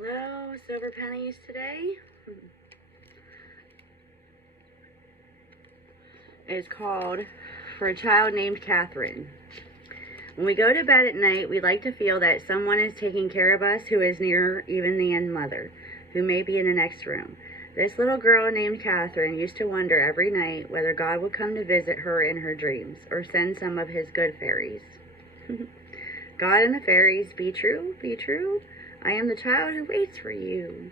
Hello, Silver Pennies today. It's called For a Child Named Katherine. When we go to bed at night, we like to feel that someone is taking care of us who is nearer even than mother, who may be in the next room. This little girl named Katherine used to wonder every night whether God would come to visit her in her dreams or send some of his good fairies. God and the fairies, be true, be true. I am the child who waits for you.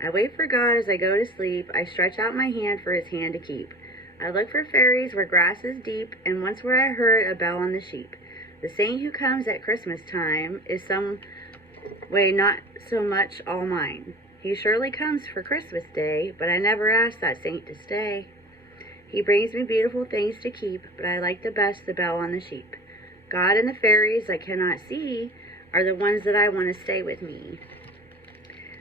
I wait for God as I go to sleep. I stretch out my hand for his hand to keep. I look for fairies where grass is deep, and once where I heard a bell on the sheep. The saint who comes at Christmas time is some way not so much all mine. He surely comes for Christmas Day, but I never asked that saint to stay. He brings me beautiful things to keep, but I like the best the bell on the sheep. God and the fairies I cannot see are the ones that I want to stay with me.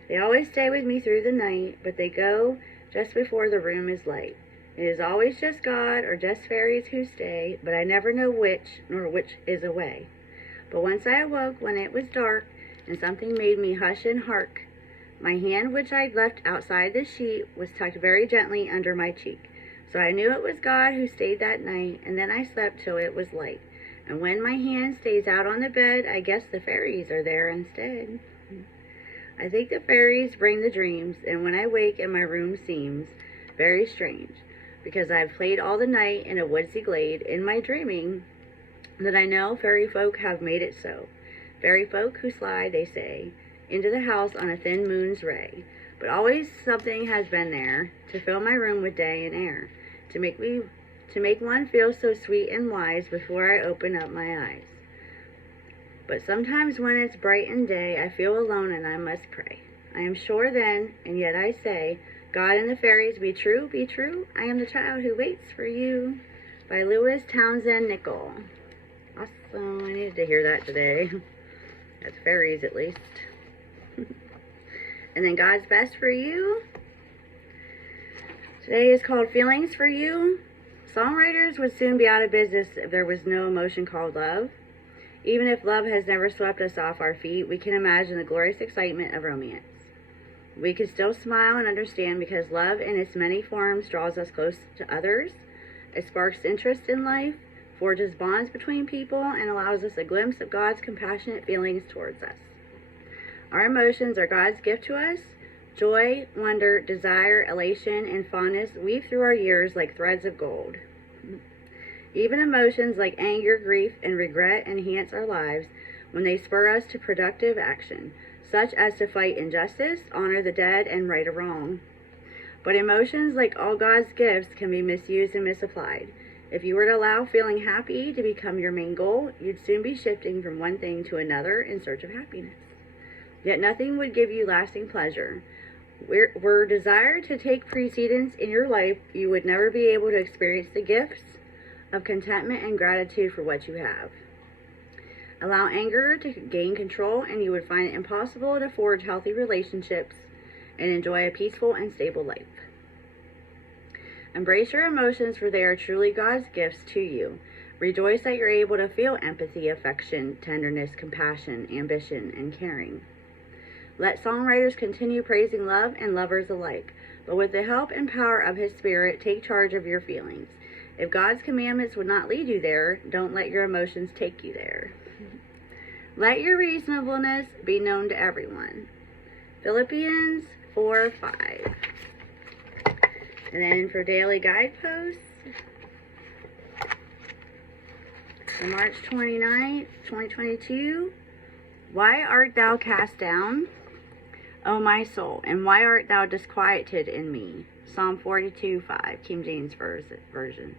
They always stay with me through the night, but they go just before the room is light. It is always just God or just fairies who stay, but I never know which, nor which is away. But once I awoke when it was dark, and something made me hush and hark. My hand, which I'd left outside the sheet, was tucked very gently under my cheek. So I knew it was God who stayed that night, and then I slept till it was light. And when my hand stays out on the bed, I guess the fairies are there instead. I think the fairies bring the dreams, and when I wake and my room seems very strange, because I've played all the night in a woodsy glade in my dreaming, that I know fairy folk have made it so. Fairy folk who slide, they say, into the house on a thin moon's ray. But always something has been there to fill my room with day and air, to make one feel so sweet and wise before I open up my eyes. But sometimes when it's bright and day, I feel alone and I must pray. I am sure then, and yet I say, God and the fairies, be true, be true. I am the child who waits for you. By Lewis Townsend Nickel. Awesome. I needed to hear that today. That's fairies at least. And then God's best for you. Today is called Feelings for You. Songwriters would soon be out of business if there was no emotion called love. Even if love has never swept us off our feet, we can imagine the glorious excitement of romance. We can still smile and understand because love in its many forms draws us close to others. It sparks interest in life, forges bonds between people, and allows us a glimpse of God's compassionate feelings towards us. Our emotions are God's gift to us. Joy, wonder, desire, elation, and fondness weave through our years like threads of gold. Even emotions like anger, grief, and regret enhance our lives when they spur us to productive action, such as to fight injustice, honor the dead, and right a wrong. But emotions, like all God's gifts, can be misused and misapplied. If you were to allow feeling happy to become your main goal, you'd soon be shifting from one thing to another in search of happiness. Yet nothing would give you lasting pleasure. Were desire to take precedence in your life, you would never be able to experience the gifts of contentment and gratitude for what you have. Allow anger to gain control, and you would find it impossible to forge healthy relationships and enjoy a peaceful and stable life. Embrace your emotions, for they are truly God's gifts to you. Rejoice that you're able to feel empathy, affection, tenderness, compassion, ambition, and caring. Let songwriters continue praising love and lovers alike, but with the help and power of His Spirit, take charge of your feelings. If God's commandments would not lead you there, don't let your emotions take you there. Let your reasonableness be known to everyone. Philippians 4:5. And then for daily guideposts, on March 29th, 2022, why art thou cast down, O my soul, and why art thou disquieted in me? Psalm 42:5, King James Version.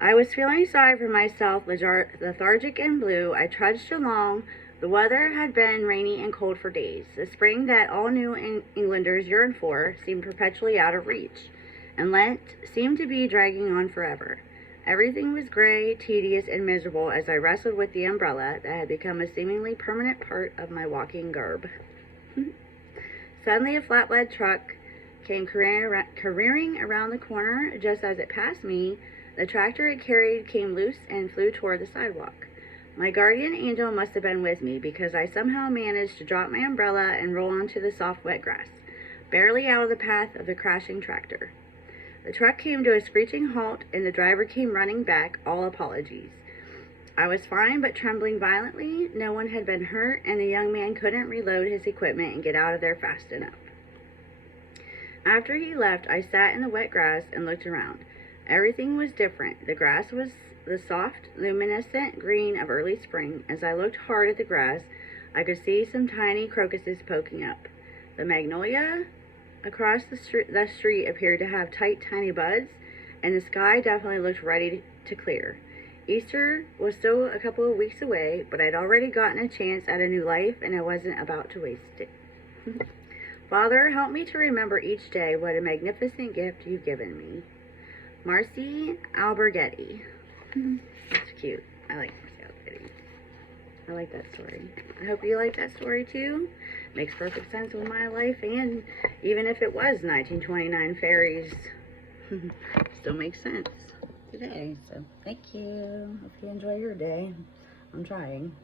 I was feeling sorry for myself, lethargic and blue. I trudged along. The weather had been rainy and cold for days. The spring that all New Englanders yearned for seemed perpetually out of reach, and Lent seemed to be dragging on forever. Everything was gray, tedious, and miserable as I wrestled with the umbrella that had become a seemingly permanent part of my walking garb. Suddenly a flatbed truck came careering around the corner. Just as it passed me, the tractor it carried came loose and flew toward the sidewalk. My guardian angel must have been with me because I somehow managed to drop my umbrella and roll onto the soft wet grass, barely out of the path of the crashing tractor. The truck came to a screeching halt and the driver came running back, all apologies. I was fine but trembling violently. No one had been hurt and the young man couldn't reload his equipment and get out of there fast enough. After he left, I sat in the wet grass and looked around. Everything was different. The grass was the soft, luminescent green of early spring. As I looked hard at the grass, I could see some tiny crocuses poking up. The magnolia across the street appeared to have tight, tiny buds, and the sky definitely looked ready to clear. Easter was still a couple of weeks away, but I'd already gotten a chance at a new life, and I wasn't about to waste it. Father, help me to remember each day what a magnificent gift you've given me. Marcy Alberghetti. That's cute. I like Marcy Alberghetti. I like that story. I hope you like that story too. Makes perfect sense with my life, and even if it was 1929 fairies, still makes sense today. So thank you. Hope you enjoy your day. I'm trying.